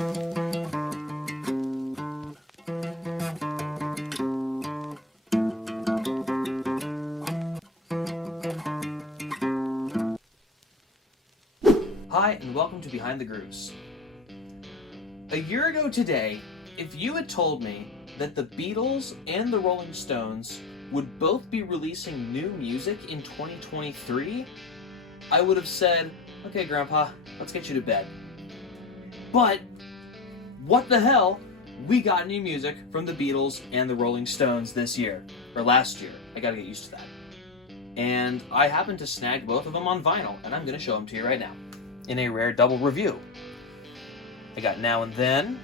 Hi, and welcome to Behind the Grooves. A year ago today, if you had told me that the Beatles and the Rolling Stones would both be releasing new music in 2023, I would have said, okay, Grandpa, let's get you to bed. But, what the hell? We got new music from the Beatles and the Rolling Stones this year. Or last year. I gotta get used to that. And I happened to snag both of them on vinyl, and I'm gonna show them to you right now in a rare double review. I got Now and Then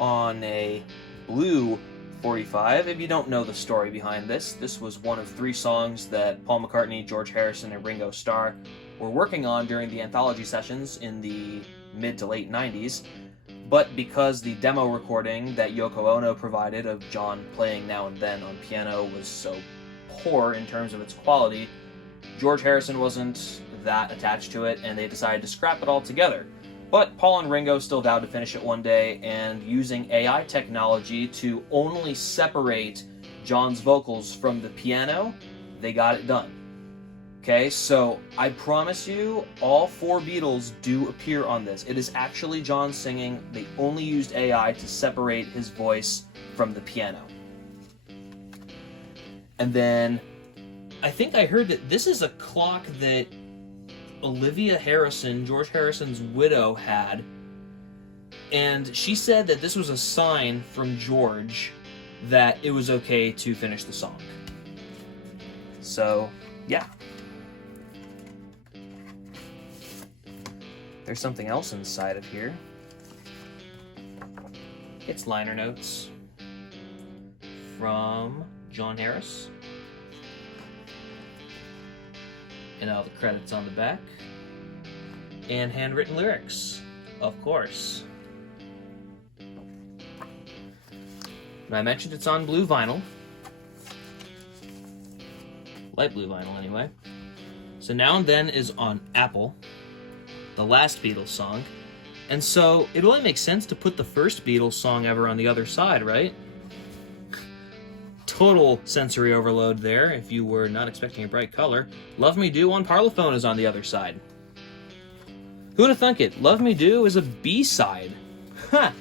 on a blue 45. If you don't know the story behind this, this was one of 3 songs that Paul McCartney, George Harrison, and Ringo Starr were working on during the anthology sessions in the mid to late 90s. But because the demo recording that Yoko Ono provided of John playing Now and Then on piano was so poor in terms of its quality, George Harrison wasn't that attached to it, and they decided to scrap it all together. But Paul and Ringo still vowed to finish it one day, and using AI technology to only separate John's vocals from the piano, they got it done. Okay, so I promise you, all 4 Beatles do appear on this. It is actually John singing. They only used AI to separate his voice from the piano. And then, I think I heard that this is a clock that Olivia Harrison, George Harrison's widow, had, and she said that this was a sign from George that it was okay to finish the song. So, yeah. There's something else inside of here. It's liner notes from John Harris. And all the credits on the back. And handwritten lyrics, of course. And I mentioned it's on blue vinyl. Light blue vinyl, anyway. So Now and Then is on Apple, the last Beatles song. And so it only makes sense to put the first Beatles song ever on the other side, right? Total sensory overload there, if you were not expecting a bright color. Love Me Do on Parlophone is on the other side. Who would have thunk it? Love Me Do is a B-side. Huh.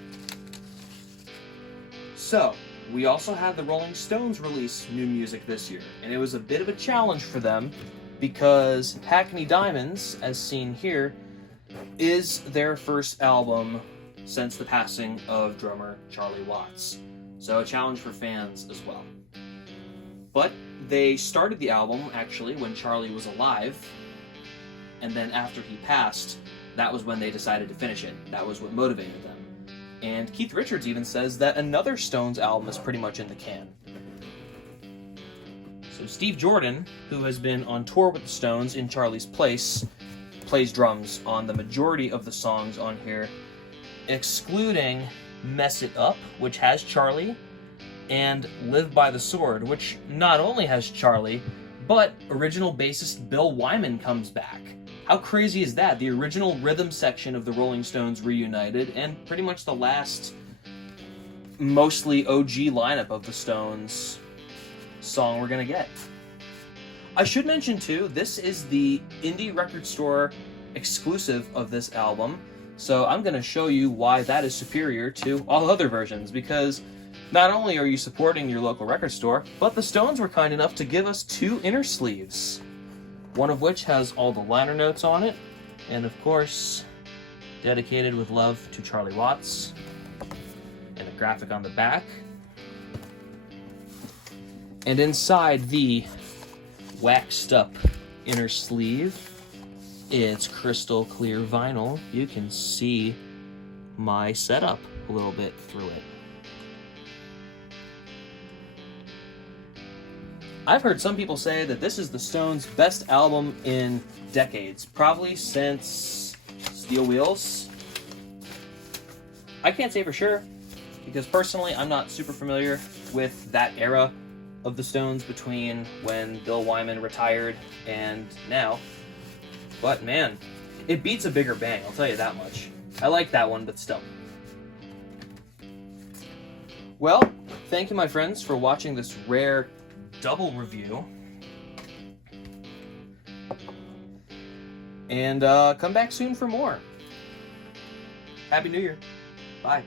So, we also had the Rolling Stones release new music this year, and it was a bit of a challenge for them because Hackney Diamonds, as seen here, is their first album since the passing of drummer Charlie Watts. So a challenge for fans as well. But they started the album, actually, when Charlie was alive, and then after he passed, that was when they decided to finish it. That was what motivated them. And Keith Richards even says that another Stones album is pretty much in the can. So Steve Jordan, who has been on tour with the Stones in Charlie's place, plays drums on the majority of the songs on here, excluding Mess It Up, which has Charlie, and Live by the Sword, which not only has Charlie, but original bassist Bill Wyman comes back. How crazy is that? The original rhythm section of the Rolling Stones reunited, and pretty much the last mostly OG lineup of the Stones song we're gonna get. I should mention too, this is the indie record store exclusive of this album, so I'm gonna show you why that is superior to all other versions, because not only are you supporting your local record store, but the Stones were kind enough to give us 2 inner sleeves, one of which has all the liner notes on it, and of course, dedicated with love to Charlie Watts, and a graphic on the back. And inside the waxed up inner sleeve, it's crystal clear vinyl. You can see my setup a little bit through it. I've heard some people say that this is the Stones' best album in decades, probably since Steel Wheels. I can't say for sure, because personally I'm not super familiar with that era of the Stones between when Bill Wyman retired and now. But man, it beats a bigger bang, I'll tell you that much. I like that one, but still. Well, thank you, my friends, for watching this rare double review. And come back soon for more. Happy New Year. Bye.